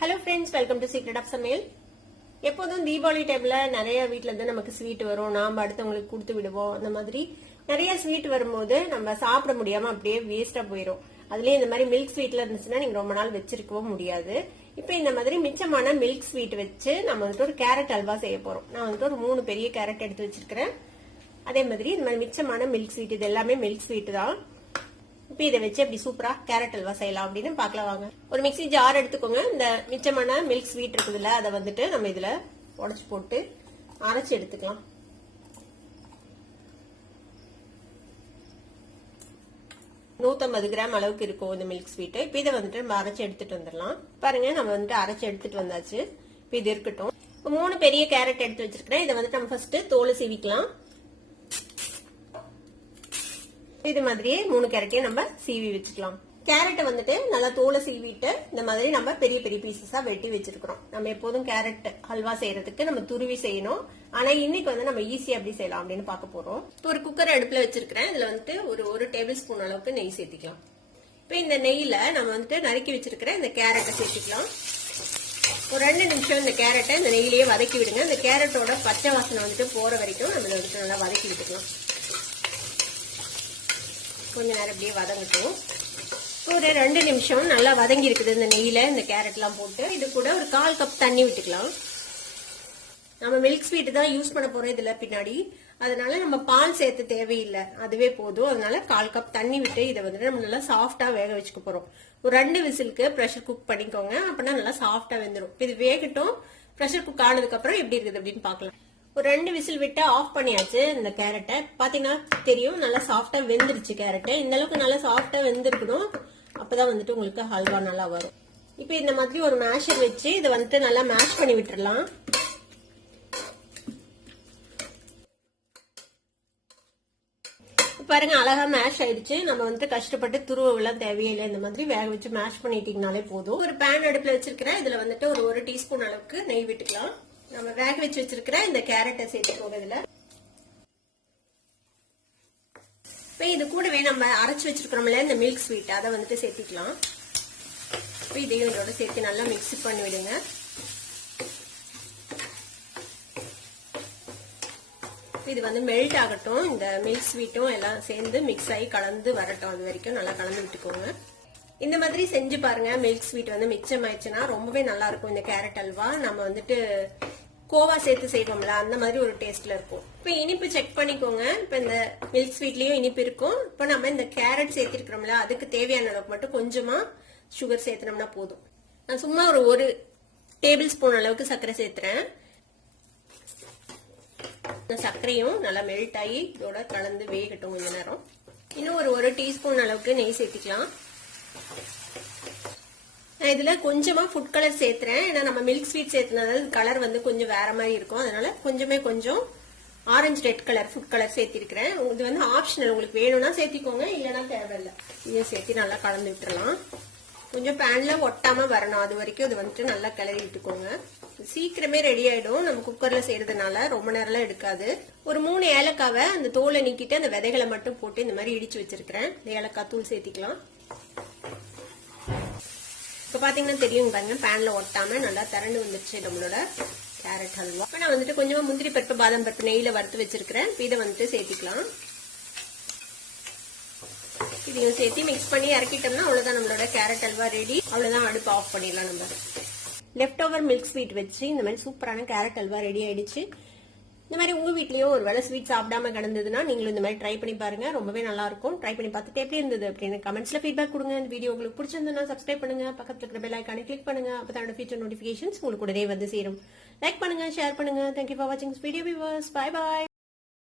Hello friends welcome to secret of Samayal எப்போதும் தீபாவளி டைம்ல நிறைய வீட்ல இருந்து நமக்கு ஸ்வீட் வரும். நாம அடுத்தவங்களுக்கு கொடுத்து விடுவோம். அந்த மாதிரி நிறைய ஸ்வீட் வரும்போது நம்ம சாப்பிட முடியாம அப்படியே வேஸ்டா போயிடும் அதுலயும் இந்த மாதிரி மில்க் ஸ்வீட்ல இருந்துச்சுன்னா நீங்க ரொம்ப நாள் வச்சிருக்கவும் முடியாது. இப்போ இந்த மாதிரி மிச்சமான மில்க் ஸ்வீட் வச்சு நம்ம வந்துட்டு ஒரு கேரட் அல்வா செய்ய போறோம். நான் வந்துட்டு ஒரு மூணு பெரிய கேரட் எடுத்து வச்சிருக்கிறேன். அதே மாதிரி இந்த மாதிரி மிச்சமான மில்க் ஸ்வீட் இது எல்லாமே மில்க் ஸ்வீட் தான். இப்போ இதை வச்சு அப்படி சூப்பரா கேரட் அல்வா செய்யலாம் அப்படின்னு பார்க்கலாம் வாங்க. ஒரு மிக்ஸி ஜார் எடுத்துக்கோங்க. இந்த மிச்சமான மில்க் ஸ்வீட் இருக்குதுல்ல அதை வந்துட்டு நம்ம இதுல உடச்சு போட்டு அரைச்சு எடுத்துக்கலாம். நூத்தம்பது கிராம் அளவுக்கு இருக்கும் இந்த மில்க் ஸ்வீட் இப்போ இதை வந்துட்டு நம்ம அரைச்சு எடுத்துட்டு வந்துடலாம். பாருங்க நம்ம வந்துட்டு அரைச்சு எடுத்துட்டு வந்தாச்சு. இப்போ இது இருக்கட்டும். இப்போ மூணு பெரிய கேரட் எடுத்து வச்சிருக்கிறேன். இதை வந்துட்டு நம்ம ஃபர்ஸ்ட் தோலை சீவிக்கலாம். இது மாதிரியே மூணு கேரட்டையும் நம்ம சீவி வச்சுக்கலாம். கேரட்டை வந்துட்டு நல்லா தோலை சீவிட்டு இந்த மாதிரி நம்ம பெரிய பெரிய பீசஸா வெட்டி வச்சிருக்கிறோம். நம்ம எப்போதும் கேரட் ஹல்வா செய்யறதுக்கு நம்ம துருவி செய்யணும். ஆனா இன்னைக்கு வந்து நம்ம ஈஸியா எப்படி செய்யலாம் அப்படின்னு பார்க்க போறோம். இப்போ ஒரு குக்கர் அடுப்புல வச்சிருக்கிறேன். இதுல வந்துட்டு ஒரு ஒரு டேபிள் ஸ்பூன் அளவுக்கு நெய் சேர்த்திக்கலாம். இப்போ இந்த நெய்ல நம்ம வந்துட்டு நறுக்கி வச்சிருக்கிற இந்த கேரட்டை சேர்த்திக்கலாம். ஒரு ரெண்டு நிமிஷம் இந்த கேரட்டை இந்த நெய்யிலேயே வதக்கி விடுங்க. இந்த கேரட்டோட பச்சை வாசனை வந்துட்டு போற வரைக்கும் நம்ம வந்துட்டு நல்லா வதக்கி விட்டுக்கலாம். கொஞ்ச நேரம் அப்படியே வதங்கட்டும். ஒரு ரெண்டு நிமிஷம் நல்லா வதங்கி இருக்குது இந்த நெய்யில இந்த கேரட்லாம் போட்டு. இது கூட ஒரு கால் கப் தண்ணி விட்டுக்கலாம். நம்ம மில்க் ஸ்வீட் தான் யூஸ் பண்ண போறோம் இதுல பின்னாடி. அதனால நம்ம பால் சேர்த்து தேவையில்லை. அதுவே போதும். அதனால கால் கப் தண்ணி விட்டு இதை வந்துட்டு நம்ம நல்லா சாஃப்டா வேக வச்சுக்க போறோம். ஒரு ரெண்டு விசிலுக்கு ப்ரெஷர் குக் பண்ணிக்கோங்க. அப்படின்னா நல்லா சாஃப்டா வெந்துடும் இது வேகட்டும். ப்ரெஷர் குக் ஆனதுக்கு அப்புறம் எப்படி இருக்குது அப்படின்னு பார்க்கலாம். ஒரு ரெண்டு விசில் விட்டு ஆஃப் பண்ணியாச்சு இந்த கேரட்டை. பார்த்தீங்கன்னா தெரியும் நல்லா சாஃப்டாக வெந்துருச்சு கேரட்டை. இந்த அளவுக்கு நல்லா சாஃப்டாக வெந்திருக்கணும். அப்போதான் வந்துட்டு உங்களுக்கு ஹல்வா நல்லா வரும். இப்போ இந்த மாதிரி ஒரு மேஷர் வச்சு இதை வந்துட்டு நல்லா மேஷ் பண்ணி விட்டுடலாம் பாருங்க அழகா மேஷ் ஆயிடுச்சு. நம்ம வந்துட்டு கஷ்டப்பட்டு துருவெல்லாம் தேவையில்லை இந்த மாதிரி வேக வச்சு மேஷ் பண்ணிட்டீங்கனாலே போதும். ஒரு பேன் அடுப்புல வச்சிருக்கிறேன். இதுல வந்துட்டு ஒரு ஒரு டீஸ்பூன் அளவுக்கு நெய் விட்டுக்கலாம். நம்ம வேக வச்சு வச்சிருக்கிற இந்த கேரட்டை சேர்த்துக்கோங்க இதுல இப்போ இது கூடவே நம்ம அரைச்சி வச்சிருக்கிறோம்ல இந்த மில்க் ஸ்வீட் அதை வந்துட்டு சேர்த்திக்கலாம். இப்போ இதையும் இதோட சேர்த்து நல்லா மிக்ஸ் பண்ணி விடுங்க. இது வந்து மெல்ட் ஆகட்டும். இந்த மில்க் ஸ்வீட்டும் எல்லாம் சேர்ந்து மிக்ஸ் ஆகி கலந்து வரட்டும். அது வரைக்கும் நல்லா கலந்து விட்டுக்கோங்க. இந்த மாதிரி செஞ்சு பாருங்க. மில்க் ஸ்வீட் வந்து மிச்சம் ஆயிடுச்சுன்னா ரொம்பவே நல்லா இருக்கும் இந்த கேரட் அல்வா நம்ம வந்துட்டு கோவா சேர்த்து செய்வோம்ல அந்த மாதிரி ஒரு டேஸ்ட்ல இருக்கும். இப்போ இனிப்பு செக் பண்ணிக்கோங்க. இப்போ இந்த மில்க் ஸ்வீட்லயும் இனிப்பு இருக்கும். இப்போ நம்ம இந்த கேரட் சேர்த்திருக்கிறோம்ல அதுக்கு தேவையான அளவுக்கு மட்டும் கொஞ்சமா சுகர் சேர்த்துனோம்னா போதும். நான் சும்மா ஒரு ஒரு டேபிள் ஸ்பூன் அளவுக்கு சர்க்கரை சேர்த்துறேன். சர்க்கரையும் நல்லா மெல்ட் ஆகி இதோட கலந்து வேகட்டும் கொஞ்ச நேரம். இன்னும் ஒரு ஒரு டீஸ்பூன் அளவுக்கு நெய் சேர்த்துக்கலாம். நான் இதில் கொஞ்சமாக ஃபுட் கலர் சேர்த்துறேன். ஏன்னா நம்ம மில்க் ஸ்வீட் சேர்த்துனால கலர் வந்து கொஞ்சம் வேற மாதிரி இருக்கும். அதனால கொஞ்சமே கொஞ்சம் orange red colour food colour சேர்த்திருக்கிறேன். இது வந்து ஆப்ஷனல் உங்களுக்கு வேணும்னா சேர்த்திக்கோங்க. இல்லைன்னா தேவையில்லை. இதையும் சேர்த்து நல்லா கலந்து விட்டுறலாம். கொஞ்சம் பேனில் ஒட்டாமல் வரணும். அது வரைக்கும் இது வந்துட்டு நல்லா கிளறி விட்டுக்கோங்க. சீக்கிரமே ரெடி ஆகிடும் நம்ம குக்கரில் செய்கிறதுனால ரொம்ப நேரம்லாம் எடுக்காது. ஒரு மூணு ஏலக்காவை அந்த தோலை நீக்கிட்டு அந்த விதைகளை மட்டும் போட்டு இந்த மாதிரி இடித்து வச்சிருக்கிறேன். இந்த ஏலக்காய் தூள் சேர்த்திக்கலாம். இப்போ பார்த்தீங்கன்னா தெரியும் பாருங்க பேனில் ஒட்டாம நல்லா திரண்டு வந்துருச்சு நம்மளோட கேரட் ஹல்வா இப்போ நான் வந்துட்டு கொஞ்சமா முந்திரி பருப்பு பாதாம் பருப்பு நெய்யில வறுத்து வச்சிருக்கிறேன். இதை வந்துட்டு சேர்த்திக்கலாம். இதையும் சேர்த்து மிக்ஸ் பண்ணி இறக்கிட்டோம்னா அவ்வளோதான் நம்மளோட கேரட் அல்வா ரெடி அவ்வளோதான் அடுப்பு ஆஃப் பண்ணிடலாம் நம்ம. லெஃப்ட் ஓவர் மில்க் ஸ்வீட் வச்சு இந்த மாதிரி சூப்பரான கேரட் அல்வா ரெடி ஆயிடுச்சு. இந்த மாதிரி உங்க வீட்லயும் ஒரு வேளை ஸ்வீட் சாப்பிடாம கிடந்ததுன்னா நீங்களும் இந்த மாதிரி ட்ரை பண்ணி பாருங்க. ரொம்பவே நல்லா இருக்கும். ட்ரை பண்ணி பார்த்துட்டு எப்படி இருந்தது அப்படின்னு கமெண்ட்ஸ்ல ஃபீட்பேக் கொடுங்க. இந்த வீடியோ உங்களுக்கு பிடிச்சிருந்ததுன்னா சப்ஸ்கிரைப் பண்ணுங்க. பக்கத்துல இருக்கிற பெல் ஐக்கானை கிளிக் பண்ணுங்க. அப்பதான் ஃபியூச்சர் நோட்டிபிகேஷன்ஸ் உங்களுக்கு உடனே வந்து சேரும். லைக் பண்ணுங்க ஷேர் பண்ணுங்க. தேங்க்யூ ஃபார் வாட்சிங் வீடியோ வியூவர்ஸ் பை பாய்